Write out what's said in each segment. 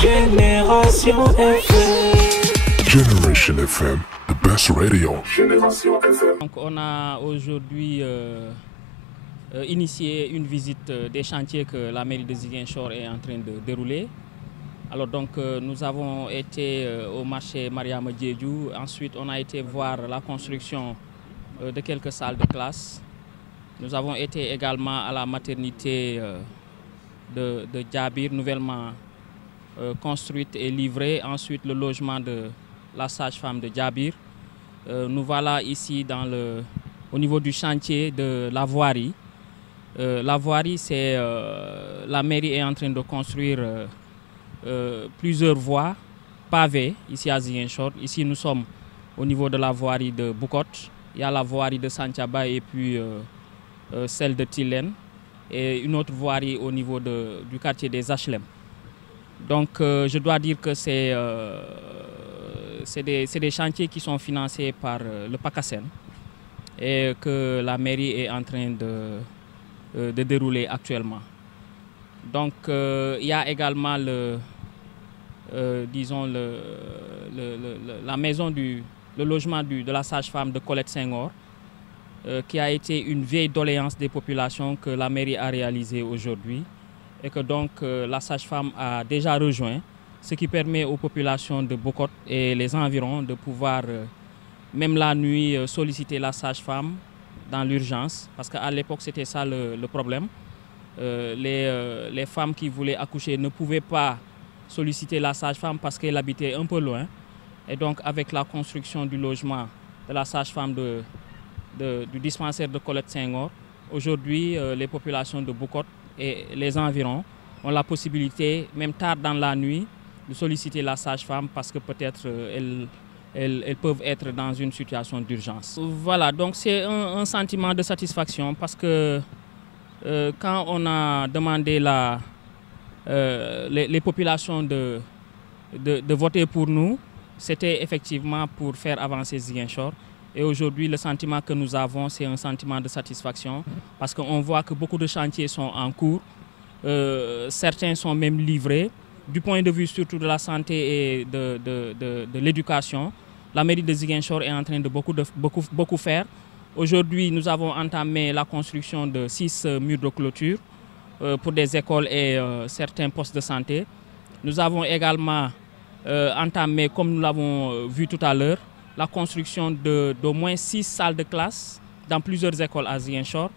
Génération FM. Generation FM, the best radio. Génération FM. Donc on a aujourd'hui initié une visite des chantiers que la mairie de Ziguinchor est en train de dérouler. Alors donc nous avons été au marché Mariama Diédhiou. Ensuite on a été voir la construction de quelques salles de classe. Nous avons été également à la maternité de Djabir, nouvellement construite et livrée. Ensuite le logement de la sage-femme de Djabir. Nous voilà ici au niveau du chantier de la voirie. La voirie, c'est la mairie est en train de construire plusieurs voies pavées ici à Ziguinchor. Ici nous sommes au niveau de la voirie de Bukot. Il y a la voirie de Santhiaba et puis celle de Tilène et une autre voirie au niveau du quartier des HLM. Donc je dois dire que c'est des chantiers qui sont financés par le PACASEN et que la mairie est en train de dérouler actuellement. Donc il y a également la maison le logement de la sage-femme de Colette Senghor qui a été une vieille doléance des populations que la mairie a réalisée aujourd'hui et que donc la sage-femme a déjà rejoint, ce qui permet aux populations de Bokot et les environs de pouvoir, même la nuit, solliciter la sage-femme dans l'urgence, parce qu'à l'époque c'était ça le problème. Les femmes qui voulaient accoucher ne pouvaient pas solliciter la sage-femme parce qu'elle habitait un peu loin. Et donc avec la construction du logement de la sage-femme du dispensaire de Colette Senghor, aujourd'hui les populations de Bokot et les environs ont la possibilité, même tard dans la nuit, de solliciter la sage-femme parce que peut-être elles peuvent être dans une situation d'urgence. Voilà, donc c'est un sentiment de satisfaction parce que quand on a demandé les populations de voter pour nous, c'était effectivement pour faire avancer Ziguinchor. Et aujourd'hui, le sentiment que nous avons, c'est un sentiment de satisfaction parce qu'on voit que beaucoup de chantiers sont en cours. Certains sont même livrés. Du point de vue surtout de la santé et de l'éducation, la mairie de Ziguinchor est en train de beaucoup faire. Aujourd'hui, nous avons entamé la construction de 6 murs de clôture pour des écoles et certains postes de santé. Nous avons également entamé, comme nous l'avons vu tout à l'heure, la construction d'au moins 6 salles de classe dans plusieurs écoles à Ziguinchor.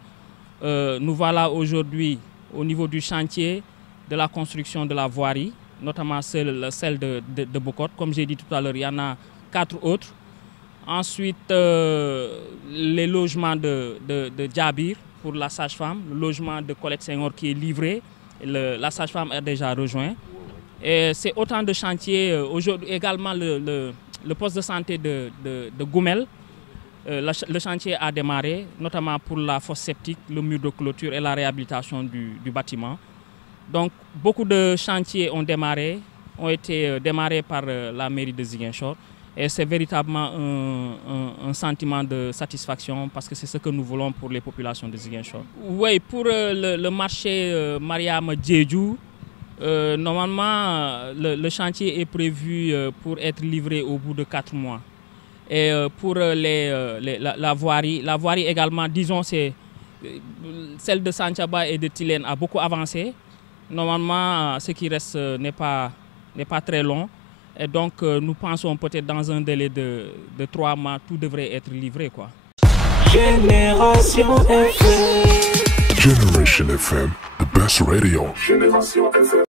Nous voilà aujourd'hui au niveau du chantier de la construction de la voirie, notamment celle de Bokot. Comme j'ai dit tout à l'heure, il y en a 4 autres. Ensuite, les logements de Djabir pour la sage-femme, le logement de Colette Senghor qui est livré, la sage-femme a déjà rejoint. Et c'est autant de chantiers. Aujourd'hui également le poste de santé de Goumel, le chantier a démarré, notamment pour la fosse septique, le mur de clôture et la réhabilitation du bâtiment. Donc beaucoup de chantiers ont été démarrés par la mairie de Ziguinchor. Et c'est véritablement un sentiment de satisfaction parce que c'est ce que nous voulons pour les populations de Ziguinchor. Oui, pour le marché Mariama Diédhiou, normalement le chantier est prévu pour être livré au bout de 4 mois. Et pour la voirie également, disons, celle de Santhiaba et de Tilène a beaucoup avancé. Normalement, ce qui reste n'est pas très long. Et donc, nous pensons peut-être dans un délai de 3 mois, tout devrait être livré, quoi. Génération FM. Generation FM, the best radio. Génération FM.